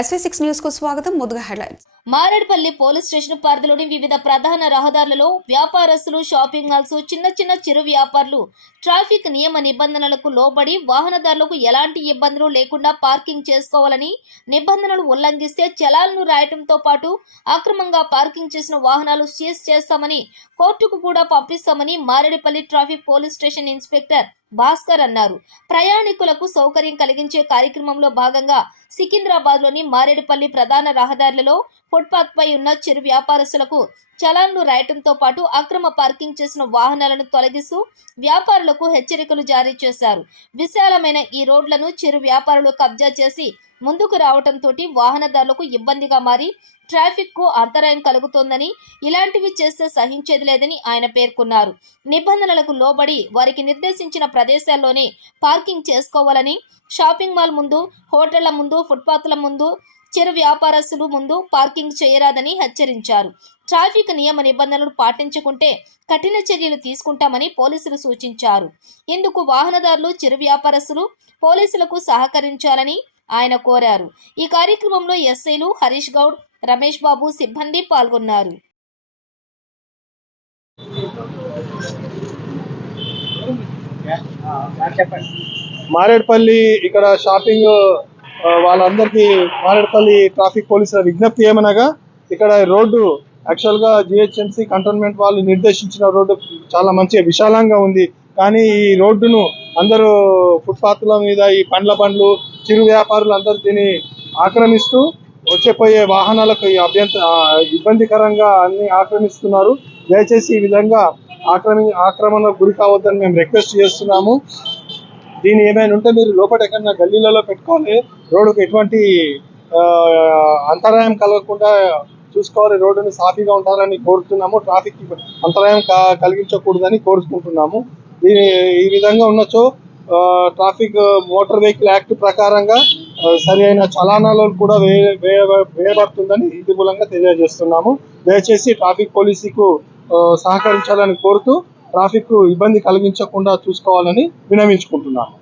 SV6 news కు స్వాగతం. ముందుగా హెడ్లైన్స్. మారేడుపల్లి పోలీస్ స్టేషన్ పరిధిలోని వివిధ ప్రధాన రహదారులలో వ్యాపారస్తులు, షాపింగ్ మాల్స్, చిన్న చిరు వ్యాపారులు ట్రాఫిక్ నియమ నిబంధనలకు లోబడి వాహనదారులకు ఎలాంటి ఇబ్బందులు లేకుండా పార్కింగ్ చేసుకోవాలని, నిబంధనలు ఉల్లంఘిస్తే చలాన్లు రాయటంతో పాటు అక్రమంగా పార్కింగ్ చేసిన వాహనాలు సీజ్ చేస్తామని, కోర్టుకు కూడా పంపిస్తామని Maredupalli traffic police station inspector Bhaskar అన్నారు. ప్రయాణికులకు సౌకర్యం కలిగించే కార్యక్రమంలో భాగంగా సికింద్రాబాద్ లోని మారేడుపల్లి ప్రధాన రహదారులలో ఫుట్పాత్ పై ఉన్న చిరు వ్యాపారస్తులకు చలాన్లు రాయటంతో పాటు అక్రమ పార్కింగ్ చేసిన వాహనాలను తొలగిస్తూ వ్యాపారులకు హెచ్చరికలు జారీ చేశారు. విశాలమైన ఈ రోడ్లను చిరు వ్యాపారులు కబ్జా చేసి ముందుకు రావడంతో వాహనదారులకు ఇబ్బందిగా మారి ట్రాఫిక్ కు అంతరాయం కలుగుతోందని, ఇలాంటివి చేస్తే సహించేది లేదని ఆయన పేర్కొన్నారు. నిబంధనలకు లోబడి వారికి నిర్దేశించిన ప్రదేశాల్లోనే పార్కింగ్ చేసుకోవాలని, షాపింగ్ మాల్ ముందు, హోటళ్ల ముందు, ఫుట్పాత్ల ముందు, చిరు వ్యాపారస్తులు ముందు పార్కింగ్ చేయరాదని హెచ్చరించారు. ట్రాఫిక్ నియమ నిబంధనలు పాటించకుంటే కఠిన చర్యలు తీసుకుంటామని పోలీసులు సూచించారు. ఇందుకు వాహనదారులు, చిరు వ్యాపారస్తులు పోలీసులకు సహకరించాలని ఆయన కోరారు. ఈ కార్యక్రమంలో ఎస్ఐలు హరీష్ గౌడ్, రమేష్ బాబు సిబ్బంది పాల్గొన్నారు. మారేడుపల్లి ఇక్కడ షాపింగ్ వాళ్ళందరికీ మారేడుపల్లి ట్రాఫిక్ పోలీసుల విజ్ఞప్తి ఏమనగా, ఇక్కడ రోడ్డు యాక్చువల్గా జిహెచ్ఎంసీ కంటోన్మెంట్ వాళ్ళు నిర్దేశించిన రోడ్డు చాలా మంచిగా విశాలంగా ఉంది. కానీ ఈ రోడ్డును అందరూ ఫుట్పాత్ల మీద ఈ పండ్ల బండ్లు, చిరు వ్యాపారులు అందరూ దీన్ని ఆక్రమిస్తూ వచ్చేపోయే వాహనాలకు ఇబ్బందికరంగా అన్ని ఆక్రమిస్తున్నారు. దయచేసి ఈ విధంగా ఆక్రమణకు గురి కావద్దని మేము రిక్వెస్ట్ చేస్తున్నాము. దీని ఏమైనా ఉంటే మీరు లోపల ఎక్కడన్నా గల్లీలలో పెట్టుకోవాలి. రోడ్డుకు ఎటువంటి అంతరాయం కలగకుండా చూసుకోవాలి. రోడ్డుని సాఫీగా ఉంటారని కోరుతున్నాము. ట్రాఫిక్ అంతరాయం కలిగించకూడదని కోరుకుంటున్నాము. ఈ విధంగా ఉన్నచో ట్రాఫిక్ మోటార్ వెహికల్ యాక్ట్ ప్రకారంగా సరి అయిన చలానాలు కూడా వేయబడుతుందని ఇంటి మూలంగా తెలియజేస్తున్నాము. దయచేసి ట్రాఫిక్ పోలీసుకు సహకరించాలని కోరుతూ ట్రాఫిక్ ఇబ్బంది కలిగించకుండా చూసుకోవాలని విన్నవించుకుంటున్నాము.